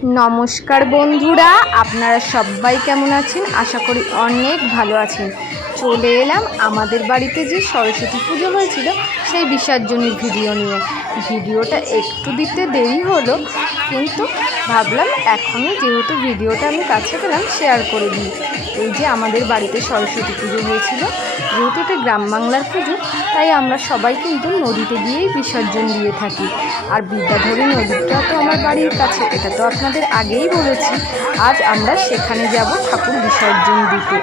নমস্কার বন্ধুরা, আপনারা সবাই কেমন আছেন? আশা করি অনেক ভালো আছেন। চলে এলাম আমাদের বাড়িতে যে সরস্বতী পুজো হয়েছিল সেই বিসর্জনের ভিডিও নিয়ে। ভিডিওটা একটু দিতে দেরি হলো, কিন্তু ভাবলাম এখনই যেহেতু ভিডিওটা আমি কাছে পেলাম শেয়ার করে দিই। এই যে আমাদের বাড়িতে সরস্বতী পুজো হয়েছিল, যেহেতু এটা গ্রাম বাংলার পুজো, তাই আমরা সবাই কিন্তু নদীতে গিয়েই বিসর্জন দিয়ে থাকি। আর বিদ্যাধরী নদীটা তো আমার বাড়ির কাছে, এটা তো আপনাদের আগেই বলেছি। আজ আমরা সেখানে যাব ঠাকুর বিসর্জন দিতে।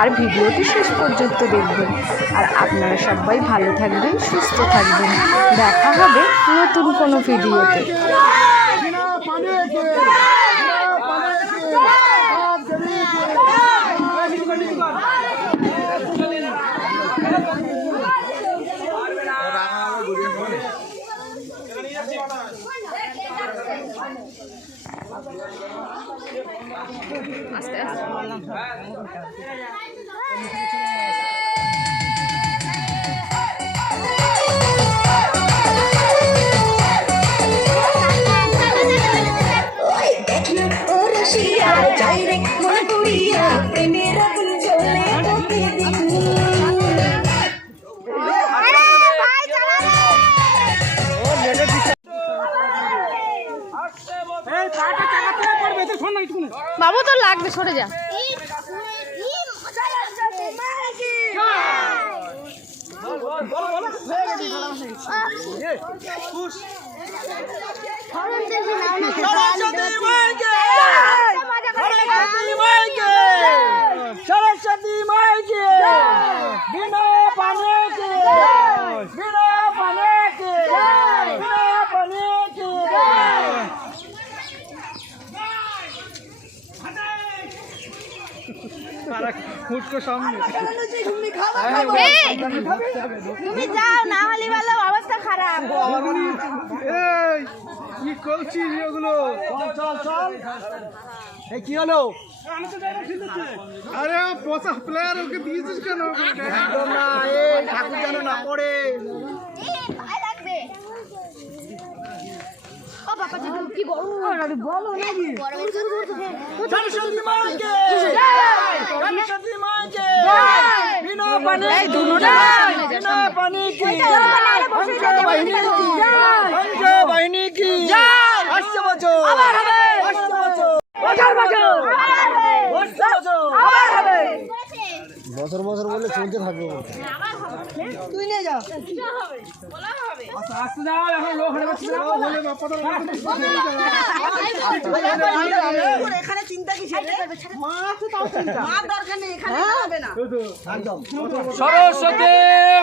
আর ভিডিওটি শেষ পর্যন্ত দেখবেন। আর আপনারা সবাই ভালো থাকবেন, সুস্থ থাকবেন। দেখা হবে নতুন কোনো ভিডিওতে। আস্তে আস্তে বললাম। বাবু তো লাগবে, সরে যা। সরস্বতী মাইকে বিনা পানে কে বিনা পানে কে বিনা পানে কে ফুটকো সামনে তুমি যাও, না হলে ভালো, অবস্থা খারাপ। এই কি করছিস এগুলো? চল চল, এই কি হলো? আরে পচা প্লেয়ার ওকে দিয়েছিস কেন? না এই ঠাকুর যেন না পড়ে। কি গরম, বলো নাকি? সরস্বতী মাইকে সরস্বতী মাইকে বিনা পানি বিনা পানি কি বাহিনী কি আসছে বছর আবার হবে, আসছে বছর বছর বছর আবার হবে, বছর বছর বলে চলতে থাকবে। তুই নিয়ে যা, আচ্ছা আসতে যাও, এখন লোক হলে বাপ্পাদের এখানে চিন্তা কিসের? মা আছে তাও চিন্তা, মা দরকার নেই, এখানে হবে না একদম। সরস্বতী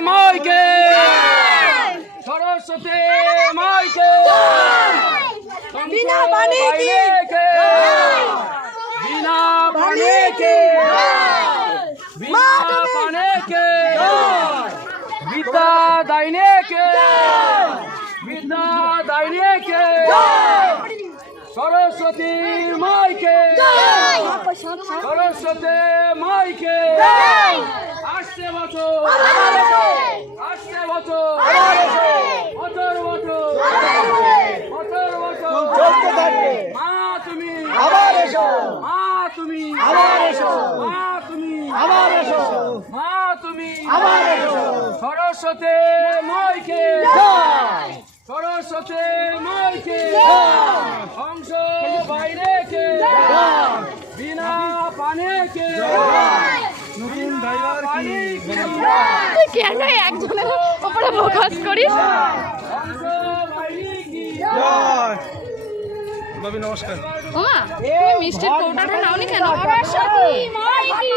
মাইকে সরস্বতী মাইকে বিনা পানি কি বিনা পানি কে বিনা পানি কে বিদ্যা দাইনে কে বিদ্যা দাইনে কে সরস্বতী মাইকে সরস্বতী মাইকে আসছে বছর আসছে বছর বছর বছর বছর বছর চলতে থাকবে। মা তুমি আবার এসো, মা তুমি আবার এসো, মা তুমি আবার এসো, মা তুমি আবার এসো। সরস্বতী মাইকে সরস্বতী মাইকে হংস বাইরে কে বিনা পানে কে নতুন ড্রাইভার কি কেন একজনের উপরে ফোকাস করিস? হংস বাইরে কি ভাবি নমস্কার। ওমা, তুমি মিষ্টির কৌটাটা নাওনি কেন? সরস্বতী মাইকি